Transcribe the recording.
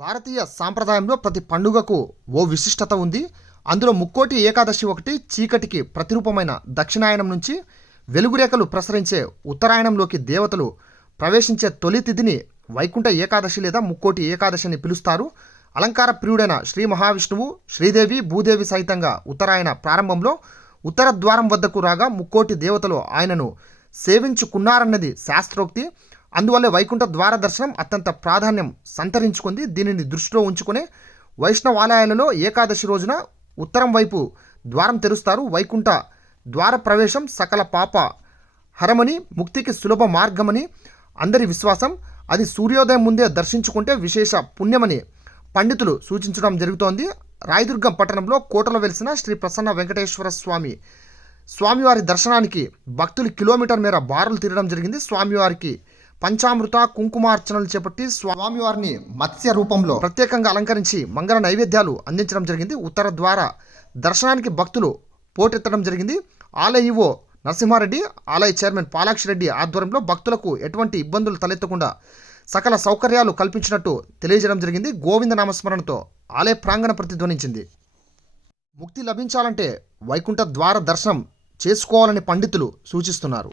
భారతీయ సాంప్రదాయంలో ప్రతి పండుగకు ఓ విశిష్టత ఉంది. అందులో ముక్కోటి ఏకాదశి ఒకటి. చీకటికి ప్రతిరూపమైన దక్షిణాయనం నుంచి వెలుగురేఖలు ప్రసరించే ఉత్తరాయణంలోకి దేవతలు ప్రవేశించే తొలి తిథిని వైకుంఠ ఏకాదశి లేదా ముక్కోటి ఏకాదశి అని పిలుస్తారు. అలంకార ప్రియుడైన శ్రీ మహావిష్ణువు, శ్రీదేవి, భూదేవి సహితంగా ఉత్తరాయణ ప్రారంభంలో ఉత్తర ద్వారం వద్దకు రాగా ముక్కోటి దేవతలు ఆయనను సేవించుకున్నారన్నది శాస్త్రోక్తి. అందువల్ల వైకుంఠ ద్వార దర్శనం అత్యంత ప్రాధాన్యం సంతరించుకుంది. దీనిని దృష్టిలో ఉంచుకునే వైష్ణవాలయాలలో ఏకాదశి రోజున ఉత్తరం వైపు ద్వారం తెరుస్తారు. వైకుంఠ ద్వార ప్రవేశం సకల పాప హరమని, ముక్తికి సులభ మార్గమని అందరి విశ్వాసం. అది సూర్యోదయం ముందే దర్శించుకుంటే విశేష పుణ్యమని పండితులు సూచించడం జరుగుతోంది. రాయదుర్గం పట్టణంలో కోటలో వెలిసిన శ్రీ ప్రసన్న వెంకటేశ్వర స్వామివారి దర్శనానికి భక్తులు కిలోమీటర్ మేర బారులు తీరడం జరిగింది. స్వామివారికి పంచామృత కుంకుమార్చనలు చేపట్టి స్వామివారిని మత్స్య రూపంలో ప్రత్యేకంగా అలంకరించి మంగళ నైవేద్యాలు అందించడం జరిగింది. ఉత్తర ద్వార దర్శనానికి భక్తులు పోటెత్తడం జరిగింది. ఆలయ ఈవో నరసింహారెడ్డి, ఆలయ చైర్మన్ పాలాక్షి రెడ్డి ఆధ్వర్యంలో భక్తులకు ఎటువంటి ఇబ్బందులు తలెత్తకుండా సకల సౌకర్యాలు కల్పించినట్టు తెలియజేయడం జరిగింది. గోవింద నామస్మరణతో ఆలయ ప్రాంగణం ప్రతిధ్వనించింది. ముక్తి లభించాలంటే వైకుంఠ ద్వార దర్శనం చేసుకోవాలని పండితులు సూచిస్తున్నారు.